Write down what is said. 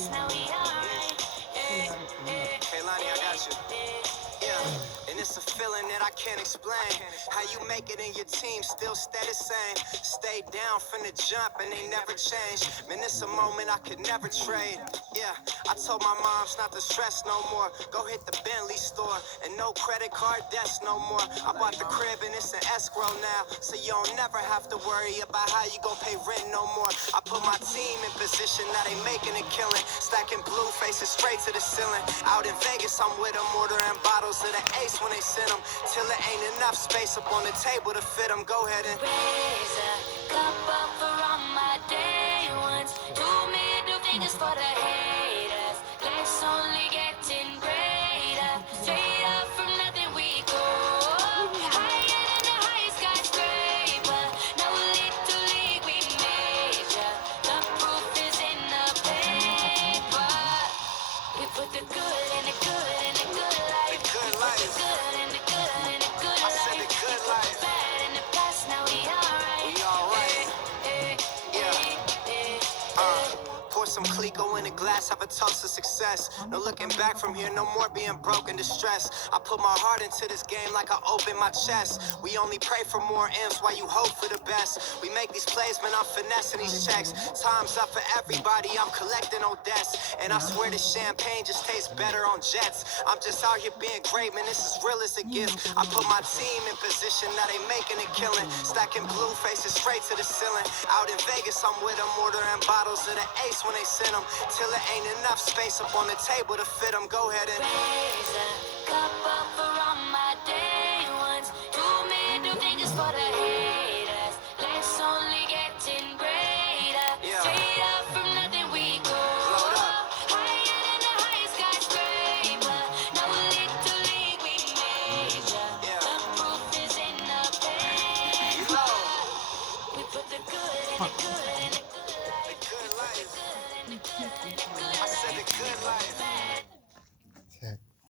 past, now we alright. Kaylani, I got you. Yeah, and it's a feeling that I can't explain. How you make it and your team still stay the same. Stay down from the jump and they never change. Man, it's a moment I could never trade. Yeah, I told my moms not to stress no more. Go hit the Bentley store and no credit card debts no more. I bought the crib and it's an escrow now, so you don't never have to worry about how you gon' pay rent no more. I put my team in position, now they making a killing. Stacking blue faces straight to the ceiling. Out in Vegas, I'm with them, ordering bottles of the Ace when they send them. Till it ain't enough space up on the table to fit them. Go ahead and raise a cup up for all my day ones. 2 middle fingers for the haters. Life's only getting greater. Straight up from nothing we go. Higher than the highest skyscraper. No little league we major. The proof is in the paper. We put the good in the good in the good life. The good life. The good in the good in the good life. I said the good life. The bad in the past, now we alright. We alright. Pour some Clico in a glass, have a toast to success. No looking back from here, no more being broken, distressed. I put my heart into this game like I open my chest. We only pray for more M's while you hope for the best. We make these plays, man, I'm finessing these checks. Time's up for everybody, I'm collecting on debts. And I swear this champagne just tastes better on jets. I'm just out here being great, man, this is real as it gets. I put my team in position, now they making a killing. Stacking blue faces straight to the ceiling. Out in Vegas, I'm with them, ordering bottles of the Ace when they send them. Till it ain't enough space up on the table to fit them. Go ahead and raise a cup up